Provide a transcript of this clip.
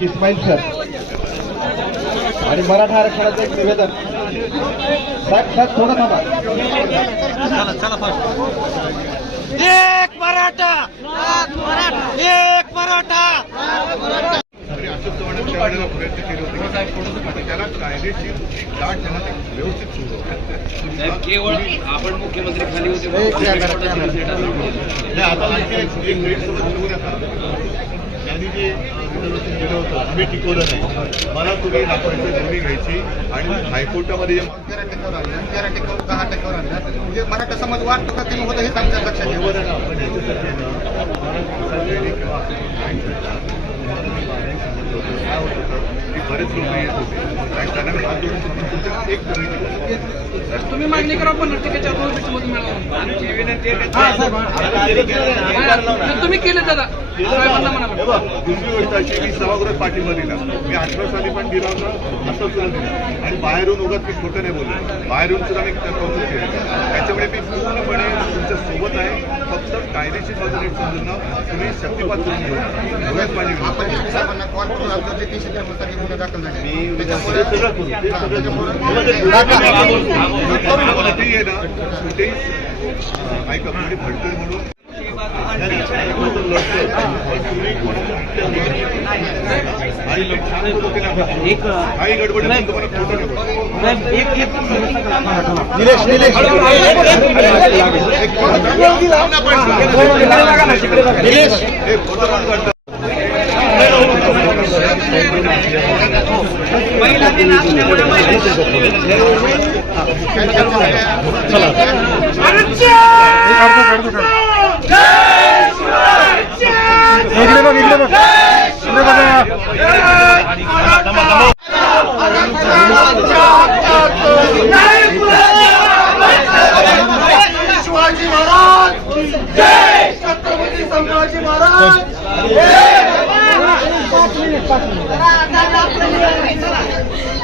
Ismail sir आणि मराठा आरक्षणाचं एक निवेदन. साहेब साहेब थोडं थांबा. एक मराठा! एक मराठा! प्रयत्न केले होते की त्याला कायदेशीर एक लाट त्यांना ते व्यवस्थित सुरू होतं. केवळ आपण मुख्यमंत्री खाली होते. नाही, आता आणखी एक एक गैरसमज होऊ नका त्यांनी जे दिलं होतं आम्ही टिकवलं नाही मला तुम्ही दाखवायची दोन्ही घ्यायची आणि हायकोर्टामध्ये तेरा टक्क्यावर आणलं तेरा टक्क्यावर दहा टक्क्यावर आणलं म्हणजे मराठा समाज वाढतो का कमी होतं हेच आमच्या लक्षात. बरोबर आहे. ना आपण याच्यासाठी ना किंवा कोणी नाही करतात. तुम्हाला मी मागणी सांगितलं होतं. काय होत होतं की बरेच लोक येत होते. आणि त्यांना मी हात जोडून एक. तुम्ही मागणी करा पन्नास टक्क्याच्या ऑफिसमध्ये मिळावं तुम्ही केले दादा साहेबांना म्हणा. बघ, दुसरी गोष्ट अशी मी सभागृहात पाठिंबा दिला. मी अठरा साली पण दिला होता असं सुद्धा दिला. आणि बाहेरून उगाच मी खोटं नाही बोललो. बाहेरून सुद्धा मी कौतुक केलं. त्याच्यामुळे मी पूर्णपणे तुमच्यासोबत आहे. फक्त कायदेशीर बाजू नीट समजून तुम्ही शक्तिपात करून घेऊ. एवढंच माझी कुठेही अं, ऐका कुठे भडकल म्हणून लढतोय. तुम्ही कोणाचं आणि लोक छान होते ना. काही गडबड नाही तुम्हाला खोटं नाही बोलत. निलेश निलेश निलेश हे खोटं पण करतात. इकडे बघ इकडे बघ इकडे बघा शिवाजी महाराज छत्रपती संभाजी महाराज